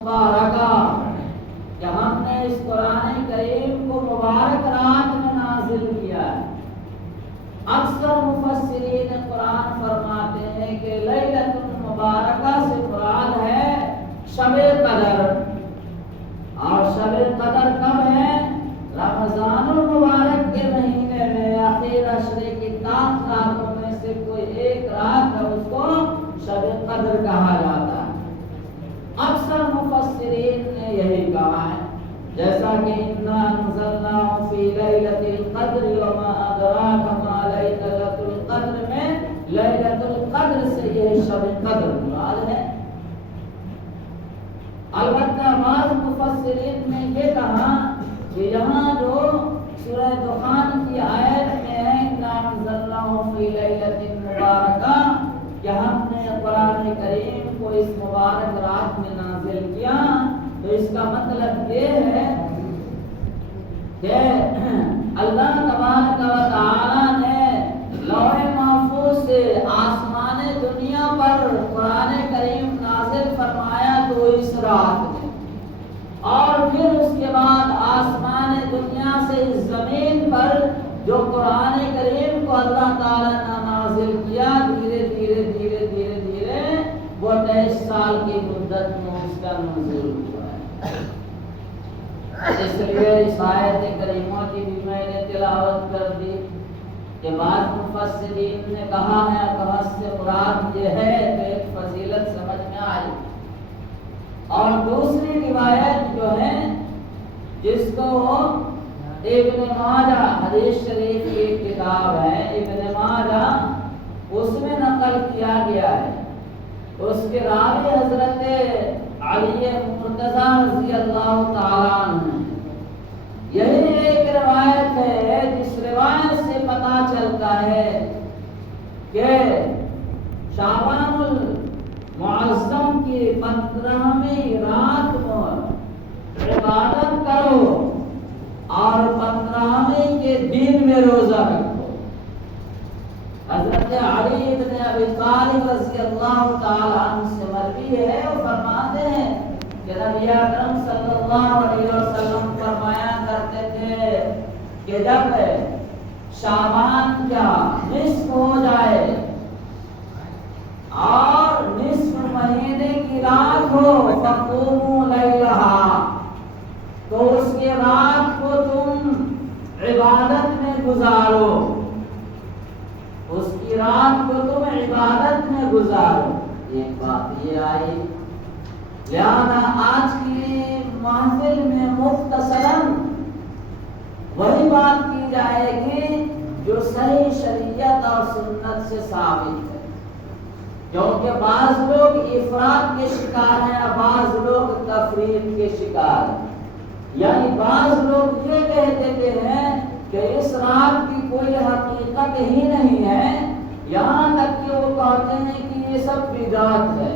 مبارکہ کہ ہم نے اس قرآن کریم کو مبارک رات میں نازل کیا ہے۔ اکثر مفسرین قرآن فرماتے ہیں کہ لیلۃ المبارکہ سے مراد ہے شب قدر، اور شب قدر کب ہے؟ رمضان المبارک کے مہینے میں آخر عشرے کی 7 راتوں میں سے کوئی ایک رات ہے، اس کو شب قدر کہا جاتا ہے۔ اکثر مفسرین نے یہی کہا ہے، جیسا کہ انا انزلناہ فی لیلۃ القدر وما ادراک ما لیلۃ القدر میں لیلۃ القدر سے یہ شب قدر مراد ہے۔ البتہ بعض مفسرین نے یہ کہا کہ یہاں جو سورہ دخان کی آیت میں ہے انا انزلناہ فی لیلۃ مبارکہ کہ ہم نے قرآن کریم کو اس مبارک رات میں نازل کیا، تو اس کا مطلب یہ ہے کہ اللہ تبارک و تعالی نے لوح محفوظ سے آسمان دنیا پر قرآن کریم نازل فرمایا تو اس رات میں، اور پھر اس کے بعد آسمان دنیا سے اس زمین پر جو قرآن کریم کو اللہ تعالی نے نازل کیا، دھیرے دھیرے دھیرے دھیرے دھیرے وہ 23 سال کی مدت میں اس کا نزول ہوا ہے۔ اس لیے اس آیت کریمہ کی بھی میں نے تلاوت کر دی کہ بعض مفسرین نے کہا ہے کہ سے مراد یہ ہے تو ایک فضیلت سمجھ میں آئی، اور دوسری روایت جو ہے جس کو ابن ماجہ حدیث شریف کی کتاب ہے ابن ماجہ، اس میں نقل کیا گیا ہے، اس کے راوی حضرت علی مرتضیٰ رضی اللہ تعالیٰ عنہ۔ یہی ایک روایت ہے جس روایت سے پتہ چلتا ہے کہ شعبان المعظم کی 15ویں رات میں عبادت کرو اور 15ویں کے دن میں روزہ رکھو۔ حضرت علی بن ابی طالب رضی اللہ تعالی عنہ سے مروی ہے، وہ فرماتے ہیں کہ نبی اکرم صلی اللہ علیہ وسلم فرمایا کرتے تھے کہ جب شعبان کا نصف ہو جائے اور نصف مہینے کی رات ہو فقوموا لیلہا، تو اس کے رات کو تم عبادت میں گزارو، اس کی رات کو تم عبادت میں گزارو۔ ایک بات یہ آئی، لہذا آج کی محفل میں مختصراً وہی بات کی جائے گی جو صحیح شریعت اور سنت سے ثابت ہے، کیونکہ بعض لوگ افراط کے شکار ہیں، بعض لوگ تفریط کے شکار ہیں۔ یعنی بعض لوگ یہ کہہ دیتے ہیں کہ اس رات کی کوئی حقیقت ہی نہیں ہے، یہاں تک کہ وہ کہتے ہیں کہ یہ سب بدعت ہے،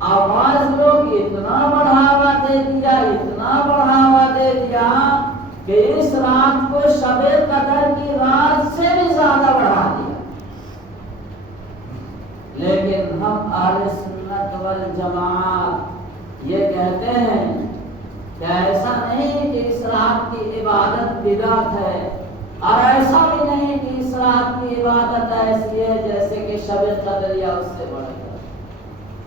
اور بعض لوگ اتنا بڑھاوا دے دیا، اتنا بڑھاوا دے دیا کہ اس رات کو شب قدر کی رات سے بھی زیادہ بڑھا دیا۔ لیکن ہم اہل سنت والجماعت یہ کہتے ہیں کہ ایسا نہیں کہ اس رات کی عبادت بدعت ہے، اور ایسا بھی نہیں کہ اس رات کی عبادت ایسی ہے جیسے کہ شب قدر یا اس سے بڑھ کر،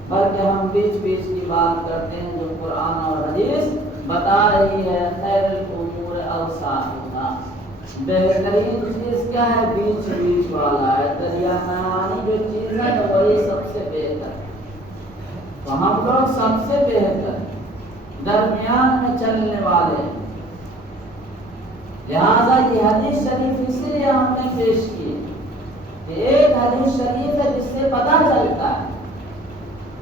بلکہ ہم بیچ بیچ کی بات کرتے ہیں جو قرآن اور حدیث بتا رہی ہے۔ خیر الامور اوساطها، بہترین چیز کیا ہے؟ بیچ بیچ والا ہے، دریا میوانی جو چیز ہے وہی سب سے بہتر ہے، تو ہم لوگ سب سے بہتر درمیان میں چلنے والے ہیں۔ لہذا یہ حدیث شریف اس لیے ہم نے پیش کی کہ ایک حدیث شریف ہے جس سے پتہ چلتا ہے،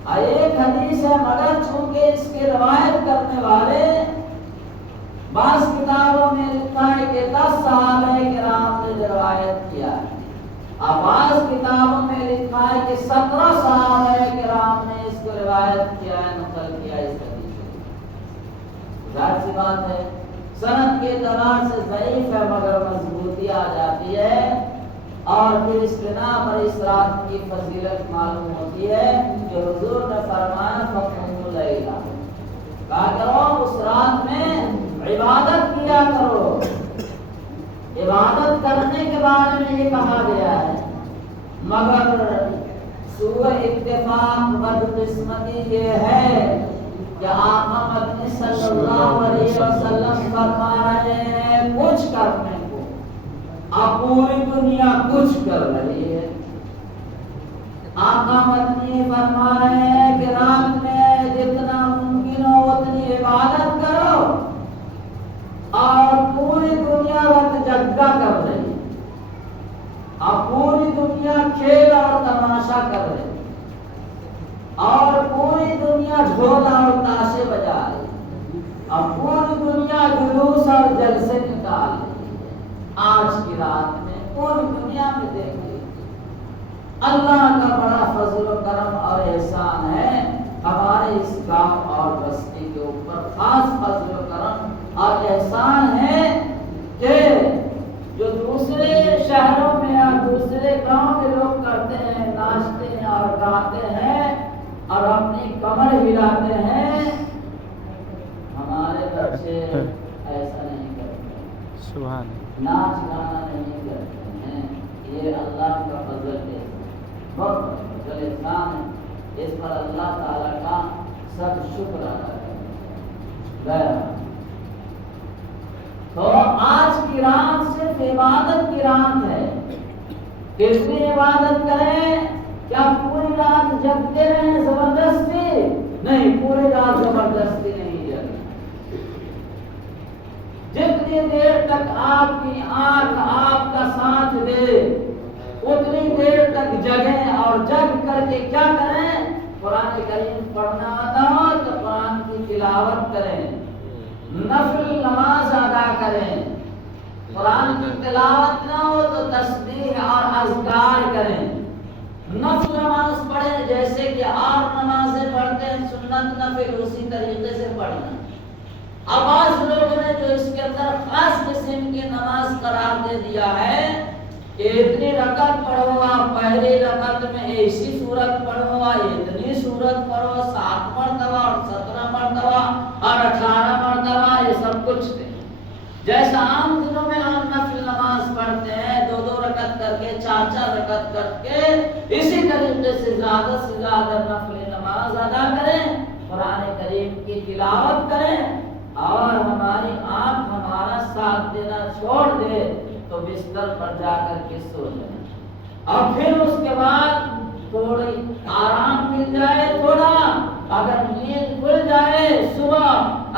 اور ایک حدیث ہے مگر چونکہ اس کے روایت کرنے والے بعض کتابوں میں لکھا ہے کہ 10 صحابہ کرام نے روایت کیا ہے، اور بعض کتابوں میں لکھا ہے کہ 17 صحابہ کرام نے اس کو روایت کیا ہے، نقل کیا ہے۔ اس ظاہر سی بات ہے سند کے اعتبار سے ضعیف ہے، مگر مضبوطی آ جاتی ہے، اور پھر اس بنا پر اس رات کی فضیلت معلوم ہوتی ہے کہ حضور نے فرمایا فقوموا اللیل، کہا کرو اس رات میں عبادت کیا کرو. عبادت کرنے کے بارے میں یہ کہا گیا ہے. مگر سوء اتفاق بدقسمتی یہ ہے کہ آقا مدنی صلی اللہ علیہ وسلم فرما رہے ہیں کچھ کرنے کو، اب پوری دنیا کچھ کر رہی ہے. آقا مدنی فرما رہے ہیں کہ رات میں جتنا ممکن ہو اتنی عبادت کرو، اور پوری دنیا رت جگہ کر رہی ہے. اب پوری دنیا کھیل اور تماشا کر رہی ہے، اور پوری دنیا ڈھول اور تاشے بجا رہی ہے. اب پوری دنیا جلوس اور جلسے نکال رہی ہے. آج کی رات میں پوری دنیا میں دیکھ رہی. اللہ کا بڑا فضل و کرم اور احسان ہے ہمارے اس گاؤں اور بستی کے اوپر. خاص فضل و کرم اور احسان ہے کہ جو دوسرے شہروں میں یا دوسرے گاؤں کے لوگ کرتے ہیں، ناچتے ہیں اور گاتے ہیں اور اپنی کمر ہلاتے ہیں، ہمارے بچے ایسا نہیں کرتے. سبحان ناچ گانا نہیں کرتے ہیں. یہ اللہ کا فضل ہے، بہت فضل احسان ہے. اس پر اللہ تعالیٰ کا سب شکر ادا کریں. تو آج کی رات صرف عبادت کی رات ہے. کتنی عبادت کریں؟ کیا پوری رات جگتے رہیں زبردستی؟ نہیں، پوری رات زبردستی نہیں جگیں. جتنی دیر تک آپ کی آنکھ آپ کا ساتھ دے اتنی دیر تک جگیں، اور جگ کر کے کیا کریں؟ قرآن کریم پڑھنا آتا ہو تو قرآن کی تلاوت کریں، نفل نماز ادا کریں. قرآن کی تلاوت نہ ہو تو تسبیح اور اذکار کریں. نفل نماز پڑھیں جیسے کہ آپ نمازیں پڑھتے ہیں، سنت نفل اسی طریقے سے پڑھنا. اب آج لوگوں نے جو اس کے اندر خاص قسم کی نماز قرار دے دیا ہے کہ اتنی رکعت پڑھو، آپ پہلی رکعت میں ایسی سورت پڑھو، اتنی سورت پڑھو، 7 مرتبہ اور 17 مرتبہ اور 18 مرتبہ، یہ سب کچھ دے. جیسا عام دنوں میں ہم نفل نماز پڑھتے ہیں 2 رکعت کر کے، 4 رکعت کر کے، اسی طریقے سے زیادہ نفل نماز ادا کریں، قرآن کریم کی تلاوت کریں، اور ہماری آنکھ ہمارا ساتھ دینا چھوڑ دے تو بستر پر جا کر کے سو جائیں. اور پھر اس کے بعد تھوڑی آرام مل جائے، تھوڑا اگر نیند کھل جائے صبح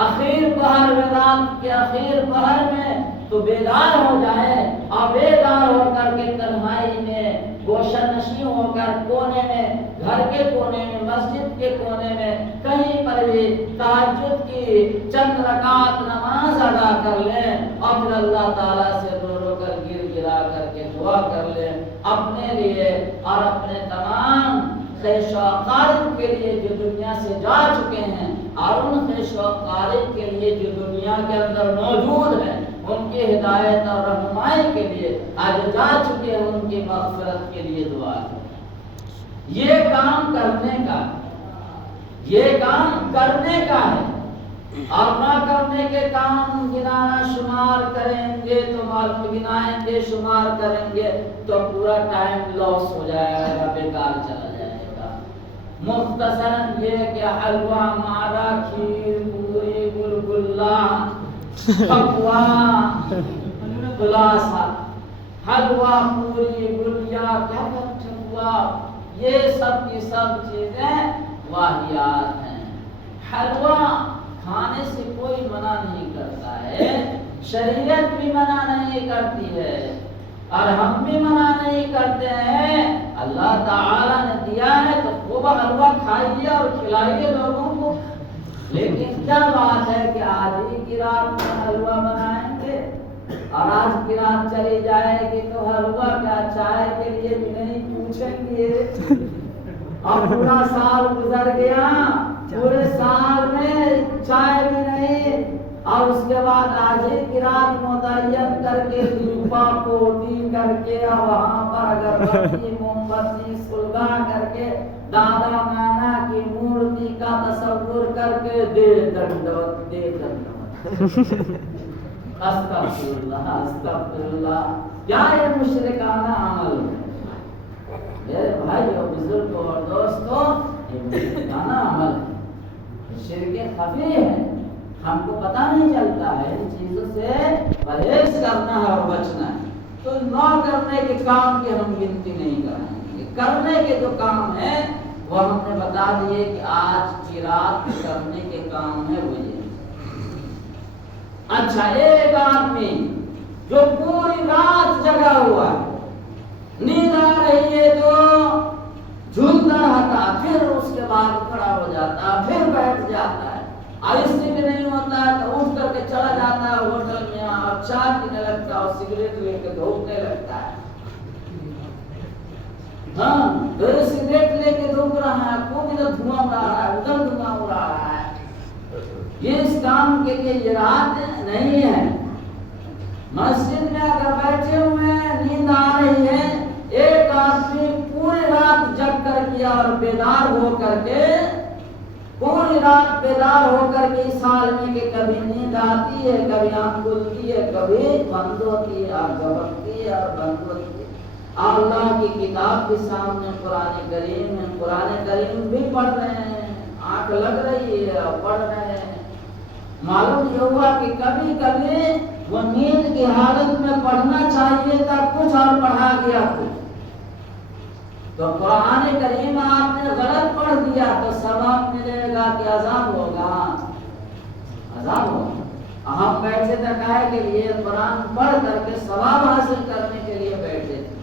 اخیر پہر میں، رات کے اخیر پہر میں، تو بیدار ہو جائے، اور بیدار ہو کر کے تنہائی میں گوشہ نشین ہو کر کونے میں، گھر کے کونے میں، مسجد کے کونے میں، کہیں پر بھی تہجد کی چند رکعت نماز ادا کر لیں، اور پھر اللہ تعالیٰ سے رو رو کر گر گرا کر کے دعا کر لیں اپنے لیے اور اپنے تمام خیش و اقارب کے لیے جو دنیا سے جا چکے ہیں، اور ان خیش و اقارب کے لیے جو دنیا کے اندر موجود ہیں، ان کی ہدایت اور رہنمائی کے لیے آج جا چکے ہیں، ان کی مغفرت کے لیے دعا ہے. یہ کام کرنے کا ہے، اور نہ کرنے کے کام گنانا شمار کریں گے تو معلوم، گنائیں گے شمار کریں گے تو پورا ٹائم لاس ہو جائے گا، بیکار چلا جائے گا. مختصراً یہ کہ حلوہ، مارا، کھیر، پوری، گلگلہ، پکوان، خلاصہ، حلوہ، پوری، گلیا، ٹھکوا، یہ سب کی سب چیزیں واہیات ہیں. حلوہ کھانے سے کوئی منع نہیں کرتا ہے، شریعت بھی منع نہیں کرتی ہے، اور ہم بھی منع نہیں کرتے ہیں. اللہ تعالیٰ نے دیا ہے تو خوب حلوہ کھائیے اور کھلائیے لوگوں کو. لیکن کیا بات ہے کہ آج ہی کی رات میں حلوہ بنائیں گے اور آج کی رات چلی جائے گی تو حلوہ کیا چائے کے لیے بھی نہیں پوچھیں گے، اور پورا سال گزر گیا، پورے سال میں چائے بھی نہیں، اور اس کے بعد آج ہی کی رات متعین کر کے دیپا پوٹی کر کے، اور وہاں پر اگربتی موم بتی سلگا کر کے دادا نانا کی مورتی کا تصور کر کے دے دنڈوت دے دنڈوت استغفر اللہ کیا یہ مشرکانہ عمل ہے میرے بھائیو بزرگوں اور دوستوں، یہ مشرکانہ عمل ہے، شرک خفی ہے، ہم کو پتہ نہیں چلتا ہے، ان چیزوں سے پرہیز کرنا ہے اور بچنا ہے۔ تو نہ کرنے کے کام کی ہم گنتی نہیں کریں گے، کرنے کے جو کام ہے وہ ہم نے بتا دیے کہ آج کی رات کرنے کے کام ہے وہ یہ۔ اچھا، ایک آدمی جو پوری رات جگا ہوا ہے، نیند آ رہی ہے تو جھولتا رہتا، پھر اس کے بعد کھڑا ہو جاتا، پھر بیٹھ جاتا ہے، اور اس سے بھی نہیں ہوتا ہے تو اٹھ کر کے چلا جاتا ہے ہوٹل میں اور چائے پینے لگتا ہے اور سگریٹ لے کے دھوکنے لگتا ہے۔ ہاں، سگریٹ لے کے دھوک رہا ہے، خوب ادھر دھواں اڑا رہا ہے، ادھر دھواں اڑا رہا ہے، یہ اس کام کے لیے یہ رات نہیں ہے۔ مسجد میں اگر بیٹھے ہوئے ہیں، نیند آ رہی ہے، ایک آدمی پوری رات جگ کر کیا اور بیدار ہو کر کے پوری رات بیدار ہو کر کے اس حال میں کہ کبھی نیند آتی ہے، کبھی آنکھ کھلتی ہے، کبھی بند ہوتی ہے اور جھپکتی ہے اور بند ہوتی ہے، اللہ کی کتاب کے سامنے قرآن کریم ہے، قرآن کریم بھی پڑھ رہے ہیں، آنکھ لگ رہی ہے اور پڑھ رہے ہیں۔ معلوم یہ ہوا کہ کبھی کبھی وہ نیند کی حالت میں پڑھنا چاہیے تھا کچھ اور پڑھا گیا کچھ، تو قرآن کریم آپ نے غلط پڑھ دیا تو ثواب ملے گا کہ عذاب ہوگا؟ عذاب ہوگا۔ ہم بیٹھے تھے کاہے کے لیے؟ قرآن پڑھ کر کے ثواب حاصل کرنے کے لیے بیٹھے تھے۔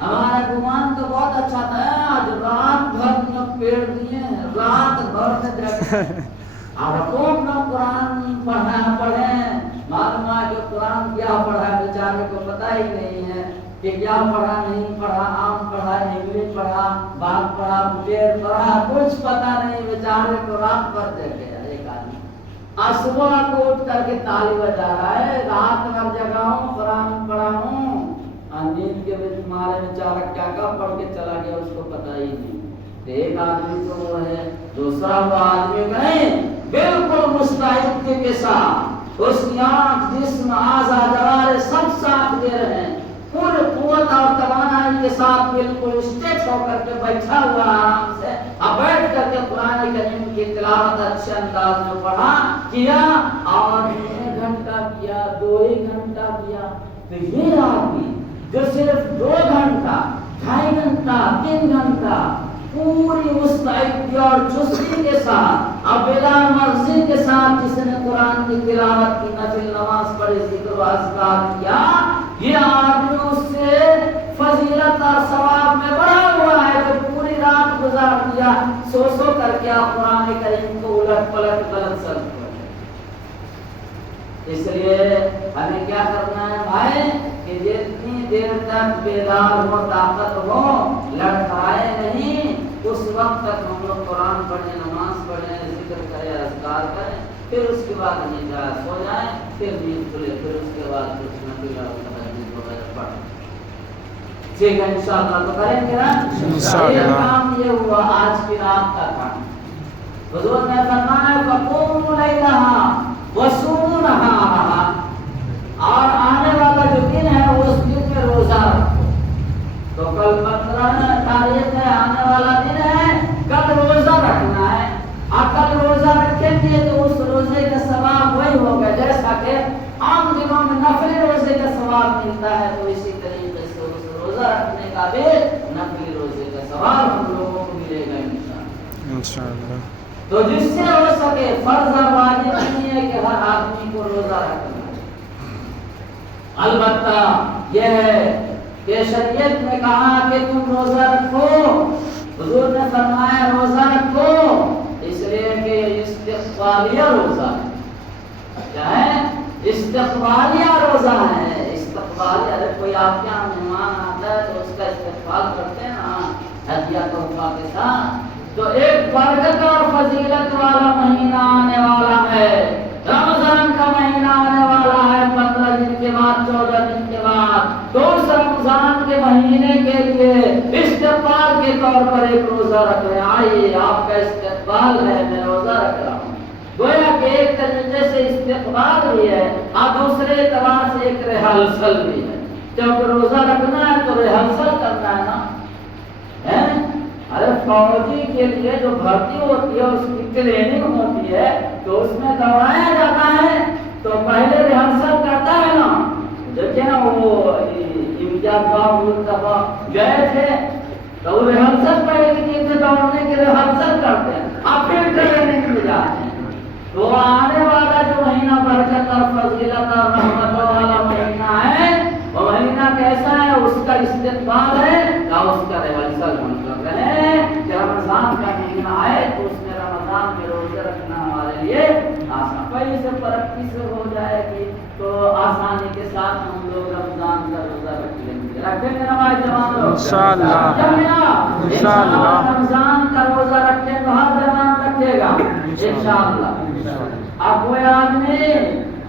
ہمارا گمان تو بہت اچھا تھا، آج رات بھر میں پیڑ دیے ہیں، رات بھر میں جگہ اب کون نہ قرآن پڑھیں، معلوم ہے کہ قرآن کیا پڑھا ہے بیچارے کو پتہ ہی نہیں ہے کہ کیا پڑھا نہیں پڑھا، آم پڑھا، انگلش پڑھا، باغ پڑھا، پیڑ پڑھا، کچھ پتہ نہیں، بیچارے کو رات بھر جگ گیا ایک آدمی، اور صبح کو اٹھ کر کے تالی بجا رہا ہے، رات بھر جگا ہوں، قرآن پڑھا ہوں، نیند کے مارے بیچارہ کیا کیا پڑھ کے چلا گیا اس کو پتہ ہی نہیں۔ ایک آدمی تو وہ ہے، دوسرا وہ آدمی نہیں، بالکل مستعد کے ساتھ اس کی آنکھ جسم اعضا جوارے سب ساتھ دے رہے ہیں، پوری قوت اور توانائی کے ساتھ بالکل اسٹیٹ ہو کر کے بیٹھا ہوا آرام سے، اب بیٹھ کر کے قرآن کریم کی تلاوت اچھے انداز میں پڑھا کیا، اور 1 گھنٹہ کیا، 2 گھنٹہ کیا، تو یہ آدمی جو صرف 2 گھنٹہ 2.5 گھنٹہ 3 گھنٹہ پوری مستعدی اور چستی کے ساتھ اور بلا مرضی کے ساتھ جس نے قرآن کی تلاوت کی، نفل نماز پڑھی، ذکر و اذکار کیا، یہ آدمی اس سے فضیلت اور ثواب میں بڑا ہوا ہے جو پوری رات گزار دیا سو کر کے آپ قرآن کریم کو الٹ پلٹ غلط سمجھ۔ اس لیے ہمیں کیا کرنا ہے بھائی کہ جتنی دیر تک بیدار ہو، طاقت ہو، لڑکھائے نہیں، اس وقت تک ہم لوگ قرآن پڑھیں، نماز پڑھیں، ذکر کریں، اذکار کریں، پھر اس کے بعد نہیں جائے سو جائیں، پھر نیند کھلے، پھر اس کے بعد کچھ نفل اور تہجد وغیرہ پڑھیں۔ ٹھیک ہے انشاءاللہ تو کریں گے نا؟ یہ کام یہ ہوا آج کی رات کا کام۔ حضور نے فرمایا فقوموا لیلہا وصوموا نہارہا، اور آنے والا جو دن ہے اس دن میں روزہ رکھو۔ تو کل 15 تاریخ ہے، آنے والا دن ہے، کل روزہ رکھنا ہے، اور کل روزہ رکھیں گے تو اس روزے کا ثواب وہی ہوگا جیسا کہ عام دنوں میں نفلی روزے کا ثواب ملتا ہے، تو اسی طریقے سے اس روزہ رکھنے کا بھی نفلی روزے کا ثواب ہم لوگوں کو ملے گا انشاءاللہ۔ تو جس سے ہو سکے، فرض اور واجب نہیں ہے کہ ہر آدمی کو روزہ رکھنا ہے، البتہ یہ ہے کہ شریعت نے کہا کہ تم روزہ رکھو، حضور نے فرمایا روزہ رکھو، اس لیے کہ استقبالیہ روزہ ہے۔ کیا ہے؟ استقبالیہ روزہ ہے۔ استقبالیہ، اگر کوئی آپ کے یہاں مہمان آتا ہے تو اس کا استقبال کرتے ہیں نا ہدیہ تحفہ کے ساتھ، تو ایک برکت اور فضیلت والا مہینہ آنے والا ہے، رمضان کا مہینہ آنے والا ہے، 15 دن کے بعد 14 دن کے بعد، تو اس رمضان کے مہینے کے لیے استقبال کے طور پر ایک روزہ رکھ رہے ہیں۔ آئیے آپ کا استقبال ہے، میں روزہ استقبال بھی ہے اور دوسرے اعتبار سے ایک ریہرسل بھی ہے. جب روزہ رکھنا ہے تو ریہرسل کرنا ہے نا. ارے فوجی کے لیے جو بھرتی ہوتی ہے اس کی ٹریننگ ہوتی ہے تو اس میں کروایا جاتا ہے تو پہلے ریہرسل کرتا ہے نا. دیکھیں نا وہ امتیاز باب گئے تھے تو وہ ریہرسل پہلے کیے تھے, دوڑنے کے ریہرسل کرتے ہیں اور پھر ٹریننگ میں جاتے ہیں. تو آنے والا جو مہینہ برکت اور فضیلت اور رحمت والا مہینہ ہے وہ مہینہ کیسا ہے, اس کا استقبال ہے یا اس کا ریہرسل ہم کر رہے ہیں کہ رمضان کا مہینہ آئے تو اس میں رمضان کے روزے رکھنا ہمارے لیے آسان. پہلے سے پریکٹس ہو جائے گی تو آسانی کے ساتھ ہم لوگ رمضان کا روزہ رکھ لیں گے. رکھیں گے نماز جوان لوگ انشاءاللہ. رمضان کا روزہ رکھیں تو ہر جوان رکھے گا انشاءاللہ. اب کوئی آدمی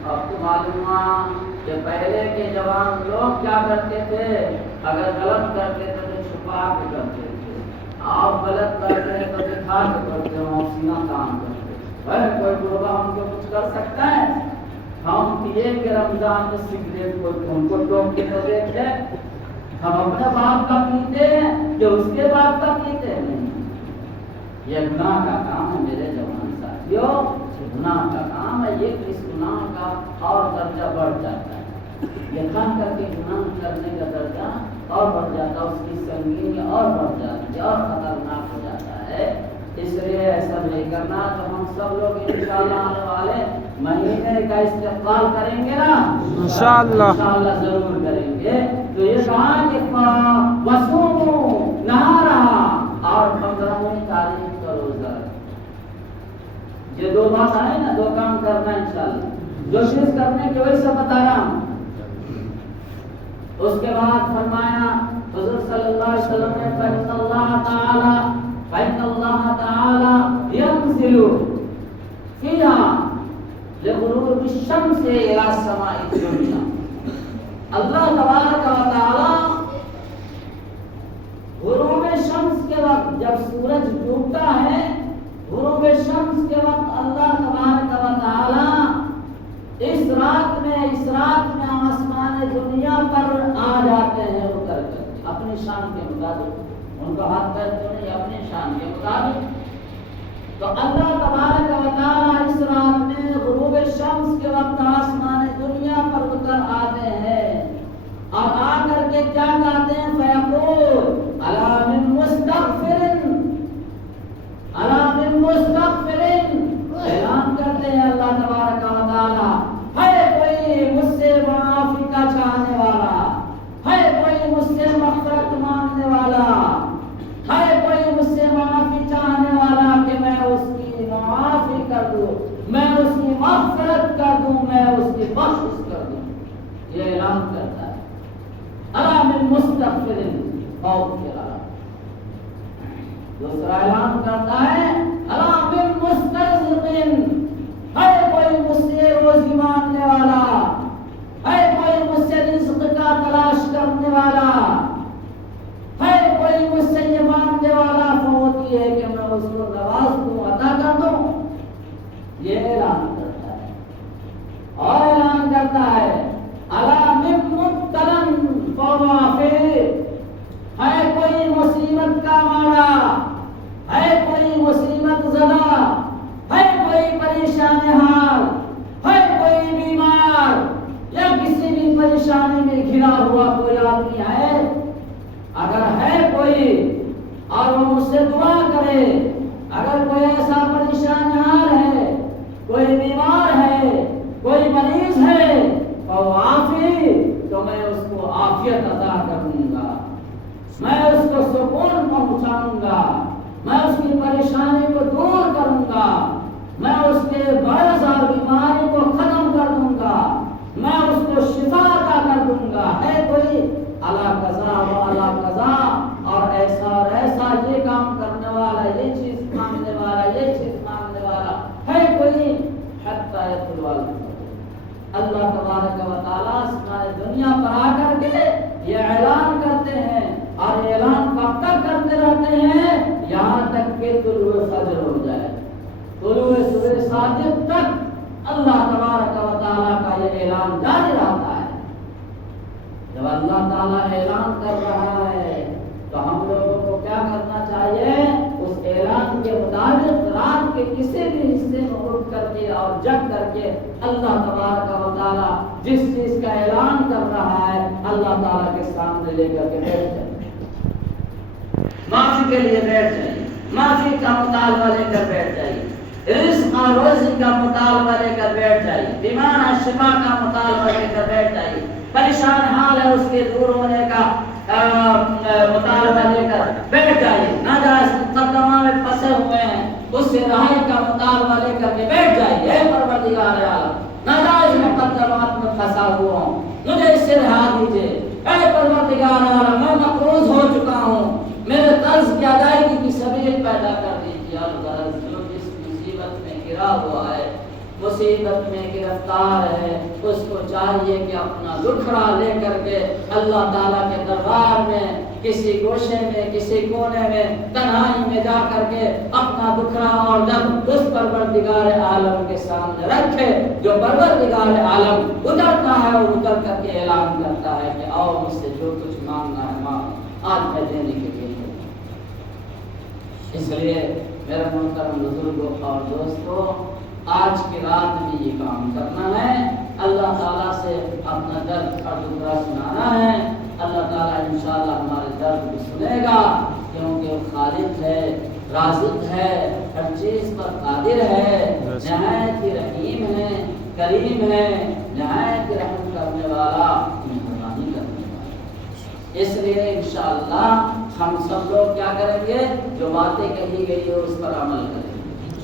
اب تو معلوم کہ پہلے کے جوان لوگ کیا کرتے تھے, اگر غلط کرتے تھے تو چھپا کے کرتے تھے. آپ غلط کرتے ہیں تو دکھا کے کرتے ہو, سینہ کام کرتے. کوئی بڑا ہم کو کچھ کر سکتا ہے؟ ہم پیے کہ رمضان میں سگریٹ کو ان کو ٹوک کے تو دیکھتے, ہم اپنے باپ کا پیتے ہیں کہ اس کے باپ کا پیتے ہیں. یہ گناہ کا کام ہے میرے جوان ساتھیوں, گناہ کا کام ہے. یہ اس گناہ کا اور درجہ بڑھ جاتا ہے. یہ کھان کر کے گناہ کرنے کا درجہ اور بڑھ جاتا ہے, اس کی سنگینی اور بڑھ جاتی ہے اور خطرناک ہو جاتا ہے. اس لیے ایسا نہیں کرنا. تو ہم سب لوگ انشاءاللہ آنے والے مہینے کا استقبال کریں گے نا, انشاءاللہ ضرور کریں گے. تو یہ کہا کہ وصوموا نہا رہا اور 15ویں تاریخ کا روزہ. یہ دو بات آئے نا, دو کام کرنا انشاءاللہ. جو چیز کرنے کی وجہ سے بتایا. اس کے بعد فرمایا حضور صلی اللہ علیہ وسلم نے فإن اللہ تعالی ينزل فيها لغروب الشمس إلى السماء الدنيا. اللہ تبارک و تعالی غروب شمس کے وقت جب سورج ڈوبتا ہے, غروب شمس کے وقت اللہ تبارک و تعالی اس رات میں آسمان دنیا پر آ جاتے ہیں اتر کر اپنی شان کے مطابق. ان کا ہاتھ پیر تو نہیں, اپنی شان کے مطابق. تو اللہ تبارک و تعالی اس رات میں غروب شمس کے وقت آسمان دنیا پر اتر آتے ہیں اور آ کر کے کیا کہتے ہیں, فیقول الا من مستغفر, الا من مستغفر. اعلان کرتے ہیں اللہ تبارک و تعالی, ہے کوئی مجھ سے معافی کا چاہنے والا, ہے کوئی مجھ سے مغفرت مانگنے والا, ہے کوئی مجھ سے معافی چاہنے والا کہ میں اس کی معافی کر دوں, میں اس کی مغفرت کر دوں, میں اس کی بخشش کر دوں. یہ اعلان کرتا ہے الا من مستغفر مغفرا. دوسرا اعلان کرتا ہے الا من مسترزق, ہے کوئی مجھ سے روزی مانگنے والا, ہے کوئی مجھ سے رزق کا تلاش کرنے والا, ہے کوئی مجھ سے یہ مانگنے والا ہوتی ہے کہ میں اس کو نواز دوں, عطا کر دوں. یہ اعلان کرتا ہے. اور اعلان کرتا ہے الا من مبتلن فوافر, ہے کوئی مصیبت کا مارا, ہے کوئی مصیبت زدہ, ہے کوئی پریشان حال, ہے کوئی بیمار یا کسی بھی پریشانی میں گھرا ہوا کوئی آدمی ہے, اگر ہے کوئی اور وہ مجھ سے دعا کرے, اگر کوئی ایسا پریشان حال ہے, کوئی بیمار ہے, کوئی مریض ہے, تو میں اس کو عافیت عطا کروں گا, میں اس کو سکون پہنچاؤں گا, میں اس کی پریشانی کو دور کروں گا, میں اس کے مرض اور بیماری کو ختم کر دوں گا, میں اس کو شفا عطا کر دوں گا. ہے کوئی الا قضا و الا قضا, اور ایسا یہ کام کرنے والا, یہ چیز مانگنے والا, یہ چیز مانگنے والا ہے کوئی, حتی یطلع الفجر. اللہ تبارک و تعالیٰ آسمان دنیا پر آ کر کے یہ اعلان کرتے ہیں, اور اعلان کب تک کرتے رہتے ہیں, یہاں تک کہ طلوع فجر ہو جائے. طلوع صبح صادق تک اللہ تبارک و جگ کر کے اللہ تبارک و تعالیٰ جس چیز کا اعلان کر رہا ہے اللہ تعالیٰ کے سامنے لے کر کے بیٹھ جائے، معافی کے لیے بیٹھ جائیے، معافی کا مطالبہ لے کر بیٹھ جائیے، رزق اور روزی کا مطالبہ لے کر بیٹھ جائیے، بیمار شفا کا مطالبہ لے کر بیٹھ جائیے، پریشان حال ہے اس کے دور ہونے کا مطالبہ لے کر بیٹھ جائیے، ناجائز مقدمہ میں پھنسے ہوئے ہیں اس سے رہائی کا مطالبہ لے کر کے بیٹھ جائیے، اے پروردگار عالم ناجائز مقدمات میں پھنسا ہوا ہوں مجھے اس سے رہا دیجیے، اے پروردگار عالم میں مقروض ہو چکا ہوں میرے قرض کی ادائیگی کی سبیل پیدا کر دیجیے، الغرض جو جس مصیبت میں گرا ہوا ہے مصیبت میں گرفتار ہے اس کو چاہیے کہ اپنا دکھڑا لے کر کے اللہ تعالیٰ کے دربار میں کسی گوشے میں کسی کونے میں تنہائی میں جا کر کے اپنا دکھڑا اور درد اس پروردگار عالم کے سامنے رکھے جو پروردگار عالم اترتا ہے اور اتر کر کے اعلان کرتا ہے کہ آؤ مجھ سے جو کچھ مانگنا ہے مانگ آج میں دینے کے لیے۔ اس لیے میرے محترم بزرگوں اور دوستوں آج کی رات میں یہ کام کرنا ہے، اللہ تعالیٰ سے اپنا درد کا ٹکڑا سنانا ہے، اللہ تعالیٰ انشاءاللہ ہمارے درد کو سنے گا کیونکہ وہ خالق ہے، رازق ہے، ہر چیز پر قادر ہے، نہایت ہی رحیم ہے، کریم ہے، نہایت ہی رحم کرنے والا، مہربانی کرنے والا۔ اس لیے انشاءاللہ ہم سب لوگ کیا کریں گے، جو باتیں کہی گئی ہے اس پر عمل کریں گے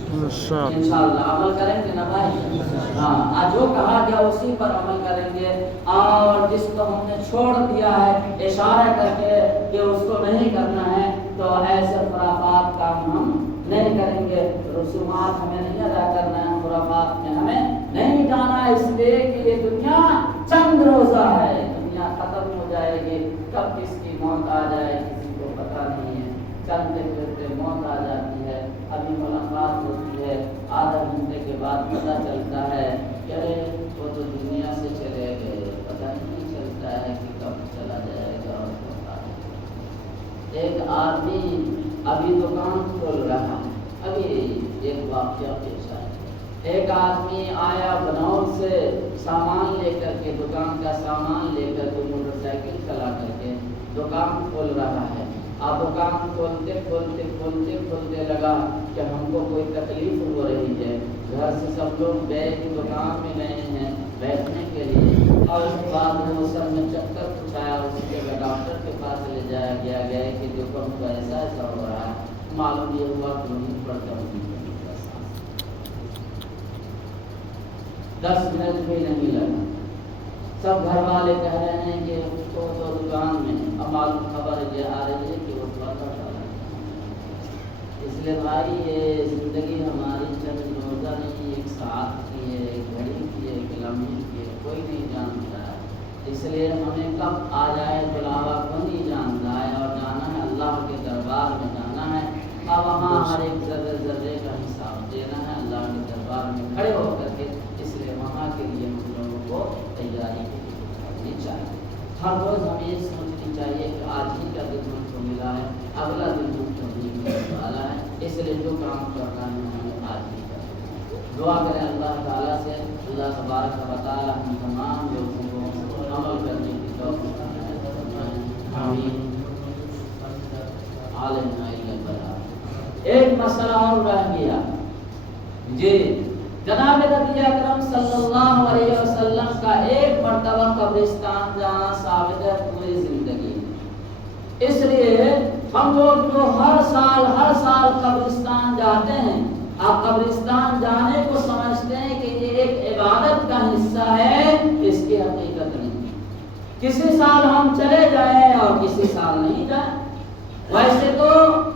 انشاءاللہ، عمل کریں گے نا بھائی؟ ہاں، جو کہا گیا اسی پر عمل کریں گے، اور جس کو ہم نے چھوڑ دیا ہے اشارہ کر کے کہ اس کو نہیں کرنا ہے تو ایسے خرافات کام ہم نہیں کریں گے، رسومات ہمیں نہیں ادا کرنا ہے، خرافات میں ہمیں نہیں جانا، اس لیے کہ یہ دنیا چند روزہ ہے، دنیا ختم ہو جائے گی، کب کس کی موت آ جائے کسی کو پتہ نہیں ہے، چلتے پھرتے موت آ جاتی ہے، ابھی ملاقات ہوتی ہے، آدھا گھنٹے کے بعد پتہ چلتا ہے کہ ارے وہ تو دنیا سے چلے گئے، پتہ نہیں چلتا ہے کہ کب چلا جائے گا اور کب آئے گا۔ ایک آدمی ابھی دکان کھول رہا ہے، ابھی ایک واقعہ پیش آیا، ایک آدمی آیا بنور سے سامان لے کر کے، دکان کا سامان لے کر کے موٹر سائیکل چلا کر کے دکان کھول رہا ہے، اب دکان کھولتے لگا کہ ہم کو کوئی تکلیف ہو رہی ہے، گھر سے سب لوگ بیٹھ کے دکان میں گئے ہیں بیٹھنے کے لیے، اور اس کے بعد وہ سب میں چکر پچھایا، اس کے ڈاکٹر کے پاس لے جایا گیا گئے کہ دیکھو ہم کو ایسا ہو رہا ہے، معلوم یہ ہوا کہ نہیں پڑتا ہوں 10 منٹ بھی نہیں لگا، سب گھر والے کہہ رہے ہیں کہ تو دکان میں، اب معلوم خبر یہ آ رہی ہے کہ وہ پتہ چلا۔ اس لیے بھائی یہ زندگی ہماری چند روزہ نہیں، ایک ساعت کی ہے، ایک گھڑی کی ہے، ایک لمحے کی ہے، کوئی نہیں جانتا ہے، اس لیے ہمیں کب آ جائے بلاوا کو نہیں جانتا ہے، اور جانا ہے اللہ کے دربار میں جانا ہے، اور وہاں ہر ایک ذرے ذرے کا حساب دینا ہے اللہ کے دربار میں کھڑے ہو کر کے، اس لیے وہاں کے لیے ہم لوگوں کو تیاری کرنی چاہیے۔ ہر روز ہمیں یہ سوچنی چاہیے کہ آج ہی کا دن ہم کو ملا ہے، اگلا دن ہم کو نہیں ملنے والا ہے، اس لیے جو کام کرنا ہے ہمیں آج ہی کرنا ہے۔ دعا کریں اللہ تعالیٰ سے، اللہ تبارک و تعالیٰ ہم تمام لوگوں کو عمل کرنے کی توفیق عطا فرمائے، آمین۔ ایک مسئلہ اور رہ گیا جی، جناب نبی اکرم صلی اللہ علیہ وسلم کا ایک مرتبہ قبرستان جانا ثابت ہے پوری زندگی، اس لیے ہم لوگ جو ہر سال قبرستان جاتے ہیں، آپ قبرستان جانے کو سمجھتے ہیں کہ یہ ایک عبادت کا حصہ ہے، اس کی حقیقت نہیں، کسی سال ہم چلے جائیں اور کسی سال نہیں جائیں، ویسے تو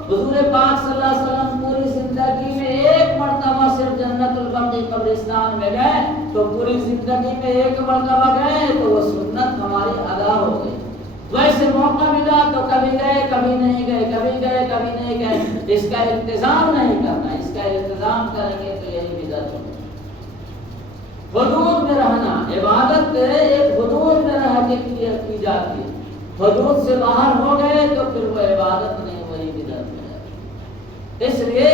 حضور پاک صلی اللہ علیہ وسلم پوری زندگی میں ایک مرتبہ صرف جنت البقیع قبرستان میں گئے، تو پوری زندگی میں ایک مرتبہ گئے تو وہ سنت ہماری ادا ہو گئی، ویسے موقع ملا تو کبھی گئے کبھی نہیں گئے، کبھی گئے کبھی نہیں گئے، اس کا التزام نہیں کرنا، اس کا التزام کریں گے تو یہی بدعت ہوگی۔ حدود میں رہنا، عبادت ایک حدود میں رہ کے کی جاتی ہے، حدود سے باہر ہو گئے تو پھر وہ عبادت نہیں، وہی بدعت ہے۔ اس لیے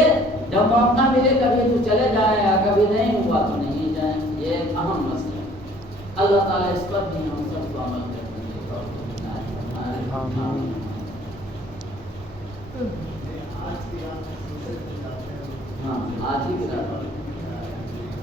جب موقع ملے کبھی تو چلے جائے، کبھی نہیں ہوا تو نہیں اللہ تعالیٰ اس پر بھی ہم سب کو عمل کرنے کی توفیق عنایت فرمائے. ہاں آج ہی کی رات